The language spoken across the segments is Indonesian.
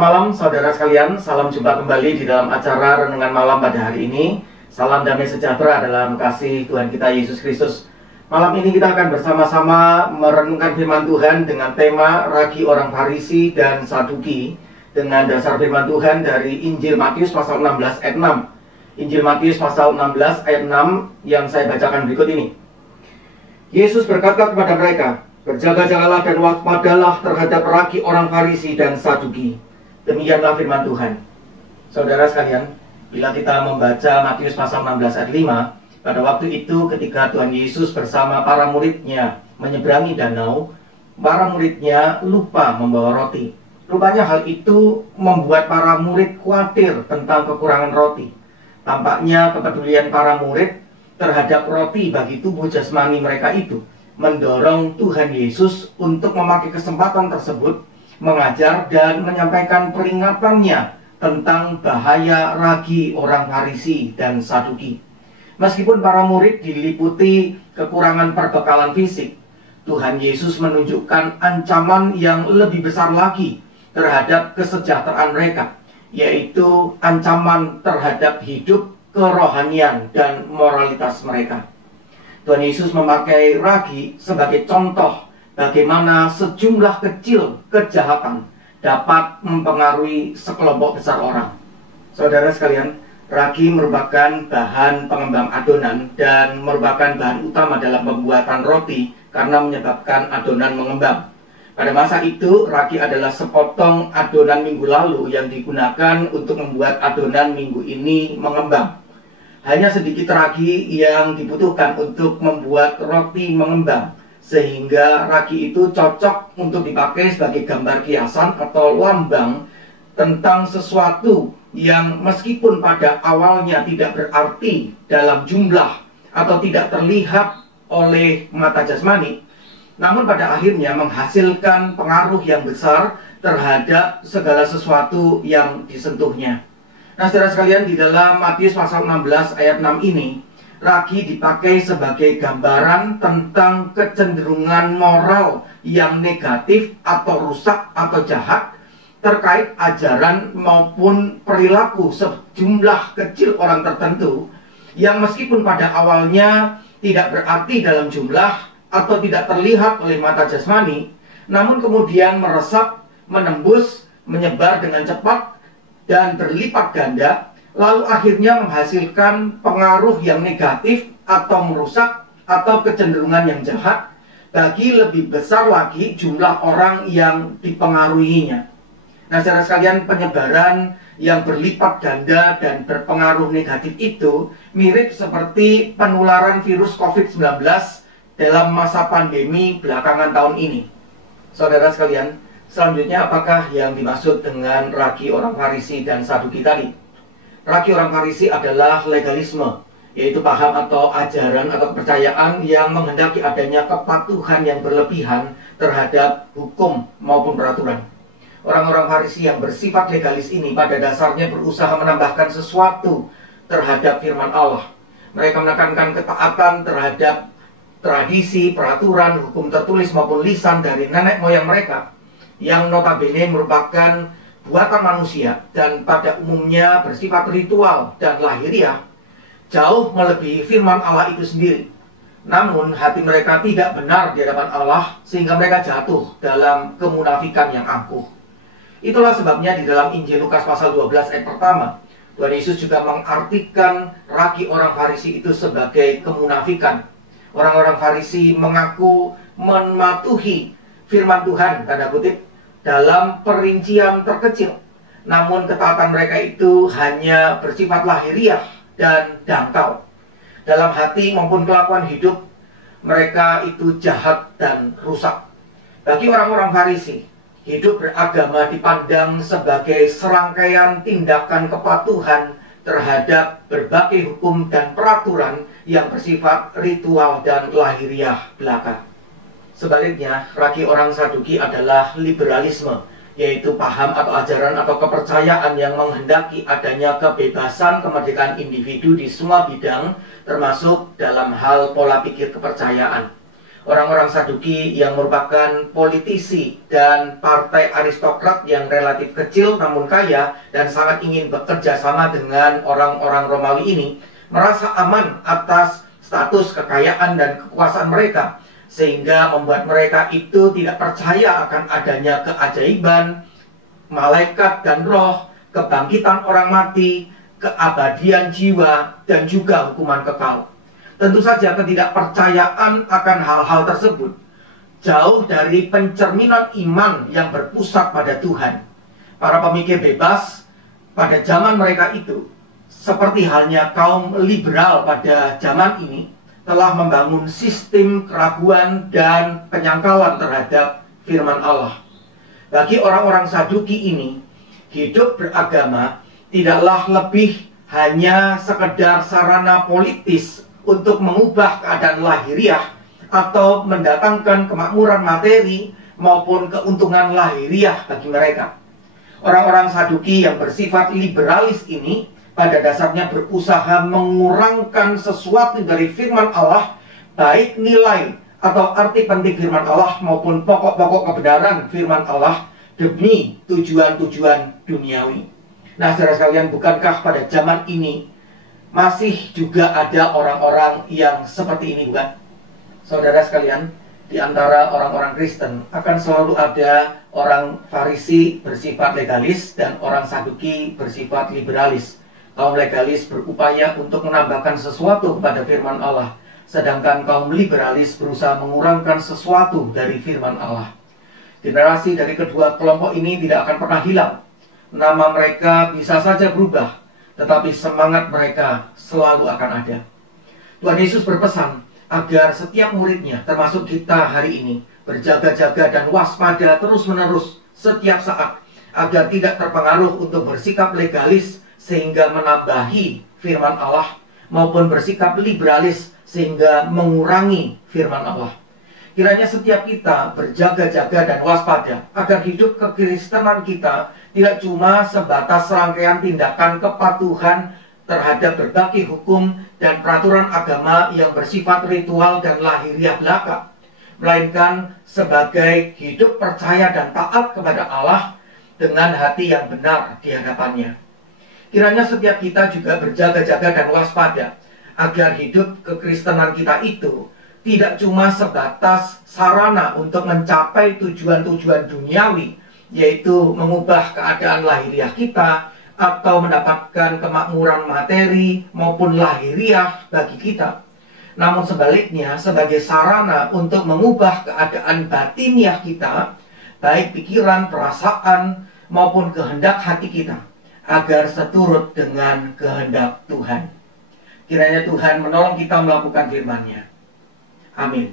Selamat malam saudara sekalian, salam jumpa kembali di dalam acara Renungan Malam pada hari ini. Salam damai sejahtera dalam kasih Tuhan kita Yesus Kristus. Malam ini kita akan bersama-sama merenungkan firman Tuhan dengan tema Ragi Orang Farisi dan Saduki, dengan dasar firman Tuhan dari Injil Matius pasal 16 ayat 6. Injil Matius pasal 16 ayat 6 yang saya bacakan berikut ini. Yesus berkata kepada mereka, "Berjaga-jagalah dan waspadalah terhadap ragi orang Farisi dan Saduki." Demikianlah firman Tuhan. Saudara sekalian, bila kita membaca Matius pasal 16 ayat 5, pada waktu itu ketika Tuhan Yesus bersama para muridnya menyeberangi danau, para muridnya lupa membawa roti. Rupanya hal itu membuat para murid khawatir tentang kekurangan roti. Tampaknya kepedulian para murid terhadap roti bagi tubuh jasmani mereka itu mendorong Tuhan Yesus untuk memakai kesempatan tersebut mengajar dan menyampaikan peringatannya tentang bahaya ragi orang Farisi dan Saduki. Meskipun para murid diliputi kekurangan perbekalan fisik, Tuhan Yesus menunjukkan ancaman yang lebih besar lagi terhadap kesejahteraan mereka, yaitu ancaman terhadap hidup, kerohanian, dan moralitas mereka. Tuhan Yesus memakai ragi sebagai contoh bagaimana sejumlah kecil kejahatan dapat mempengaruhi sekelompok besar orang. Saudara sekalian, ragi merupakan bahan pengembang adonan dan merupakan bahan utama dalam pembuatan roti karena menyebabkan adonan mengembang. Pada masa itu, ragi adalah sepotong adonan minggu lalu yang digunakan untuk membuat adonan minggu ini mengembang. Hanya sedikit ragi yang dibutuhkan untuk membuat roti mengembang, sehingga ragi itu cocok untuk dipakai sebagai gambar kiasan atau lambang tentang sesuatu yang meskipun pada awalnya tidak berarti dalam jumlah atau tidak terlihat oleh mata jasmani, namun pada akhirnya menghasilkan pengaruh yang besar terhadap segala sesuatu yang disentuhnya. Nah, saudara sekalian, di dalam Matius pasal 16 ayat 6 ini, ragi dipakai sebagai gambaran tentang kecenderungan moral yang negatif atau rusak atau jahat terkait ajaran maupun perilaku sejumlah kecil orang tertentu yang meskipun pada awalnya tidak berarti dalam jumlah atau tidak terlihat oleh mata jasmani, namun kemudian meresap, menembus, menyebar dengan cepat dan berlipat ganda, lalu akhirnya menghasilkan pengaruh yang negatif atau merusak atau kecenderungan yang jahat bagi lebih besar lagi jumlah orang yang dipengaruhinya. Nah, saudara sekalian, penyebaran yang berlipat ganda dan berpengaruh negatif itu mirip seperti penularan virus COVID-19 dalam masa pandemi belakangan tahun ini. Saudara sekalian, selanjutnya apakah yang dimaksud dengan ragi orang Farisi dan Saduki tadi? Ragi orang Farisi adalah legalisme, yaitu paham atau ajaran atau kepercayaan yang menghendaki adanya kepatuhan yang berlebihan terhadap hukum maupun peraturan. Orang-orang Farisi yang bersifat legalis ini pada dasarnya berusaha menambahkan sesuatu terhadap firman Allah. Mereka menekankan ketaatan terhadap tradisi, peraturan, hukum tertulis maupun lisan dari nenek moyang mereka, yang notabene merupakan buatan manusia dan pada umumnya bersifat ritual dan lahiriah, jauh melebihi firman Allah itu sendiri. Namun hati mereka tidak benar di hadapan Allah sehingga mereka jatuh dalam kemunafikan yang angkuh. Itulah sebabnya di dalam Injil Lukas pasal 12 ayat pertama, Tuhan Yesus juga mengartikan ragi orang Farisi itu sebagai kemunafikan. Orang-orang Farisi mengaku mematuhi firman Tuhan, tanda kutip, dalam perincian terkecil. Namun ketaatan mereka itu hanya bersifat lahiriah dan dangkal. Dalam hati maupun kelakuan hidup, mereka itu jahat dan rusak. Bagi orang-orang Farisi, hidup beragama dipandang sebagai serangkaian tindakan kepatuhan terhadap berbagai hukum dan peraturan yang bersifat ritual dan lahiriah belaka. Sebaliknya, ragi orang Saduki adalah liberalisme, yaitu paham atau ajaran atau kepercayaan yang menghendaki adanya kebebasan kemerdekaan individu di semua bidang, termasuk dalam hal pola pikir kepercayaan. Orang-orang Saduki yang merupakan politisi dan partai aristokrat yang relatif kecil namun kaya dan sangat ingin bekerja sama dengan orang-orang Romawi ini, merasa aman atas status kekayaan dan kekuasaan mereka, sehingga membuat mereka itu tidak percaya akan adanya keajaiban, malaikat dan roh, kebangkitan orang mati, keabadian jiwa, dan juga hukuman kekal. Tentu saja ketidakpercayaan akan hal-hal tersebut jauh dari pencerminan iman yang berpusat pada Tuhan. Para pemikir bebas pada zaman mereka itu, seperti halnya kaum liberal pada zaman ini, telah membangun sistem keraguan dan penyangkalan terhadap firman Allah. Bagi orang-orang Saduki ini, hidup beragama tidaklah lebih hanya sekedar sarana politis untuk mengubah keadaan lahiriah atau mendatangkan kemakmuran materi maupun keuntungan lahiriah bagi mereka. Orang-orang Saduki yang bersifat liberalis ini pada dasarnya berusaha mengurangkan sesuatu dari firman Allah, baik nilai atau arti penting firman Allah maupun pokok-pokok kebenaran firman Allah demi tujuan-tujuan duniawi. Nah, saudara sekalian, bukankah pada zaman ini masih juga ada orang-orang yang seperti ini, bukan? Saudara sekalian, di antara orang-orang Kristen akan selalu ada orang Farisi bersifat legalis dan orang Saduki bersifat liberalis. Kaum legalis berupaya untuk menambahkan sesuatu kepada firman Allah, sedangkan kaum liberalis berusaha mengurangkan sesuatu dari firman Allah. Generasi dari kedua kelompok ini tidak akan pernah hilang. Nama mereka bisa saja berubah, tetapi semangat mereka selalu akan ada. Tuhan Yesus berpesan agar setiap muridnya, termasuk kita hari ini, berjaga-jaga dan waspada terus-menerus setiap saat, agar tidak terpengaruh untuk bersikap legalis sehingga menambahi firman Allah, maupun bersikap liberalis sehingga mengurangi firman Allah. Kiranya setiap kita berjaga-jaga dan waspada agar hidup kekristenan kita tidak cuma sebatas serangkaian tindakan kepatuhan terhadap berbagai hukum dan peraturan agama yang bersifat ritual dan lahiriah belaka, melainkan sebagai hidup percaya dan taat kepada Allah dengan hati yang benar di hadapannya. Kiranya setiap kita juga berjaga-jaga dan waspada agar hidup kekristenan kita itu tidak cuma sebatas sarana untuk mencapai tujuan-tujuan duniawi, yaitu mengubah keadaan lahiriah kita atau mendapatkan kemakmuran materi maupun lahiriah bagi kita. Namun sebaliknya, sebagai sarana untuk mengubah keadaan batiniah kita, baik pikiran, perasaan, maupun kehendak hati kita, agar seturut dengan kehendak Tuhan. Kiranya Tuhan menolong kita melakukan firman-Nya. Amin.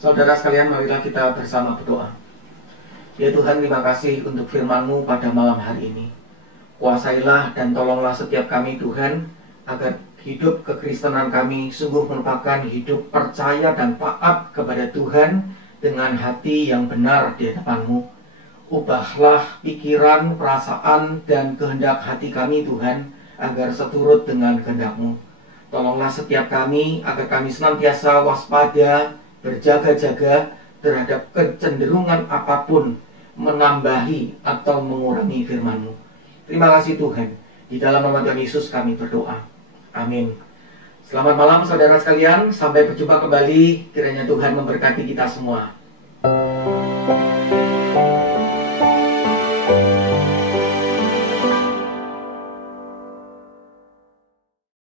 Saudara sekalian, marilah kita bersama berdoa. Ya Tuhan, terima kasih untuk firman-Mu pada malam hari ini. Kuasailah dan tolonglah setiap kami Tuhan, agar hidup kekristenan kami sungguh merupakan hidup percaya dan taat kepada Tuhan dengan hati yang benar di hadapan-Mu. Ubahlah pikiran, perasaan, dan kehendak hati kami Tuhan, agar seturut dengan kehendak-Mu. Tolonglah setiap kami agar kami senantiasa waspada, berjaga-jaga terhadap kecenderungan apapun menambahi atau mengurangi firman-Mu. Terima kasih Tuhan. Di dalam nama Tuhan Yesus kami berdoa. Amin. Selamat malam saudara sekalian. Sampai berjumpa kembali. Kiranya Tuhan memberkati kita semua.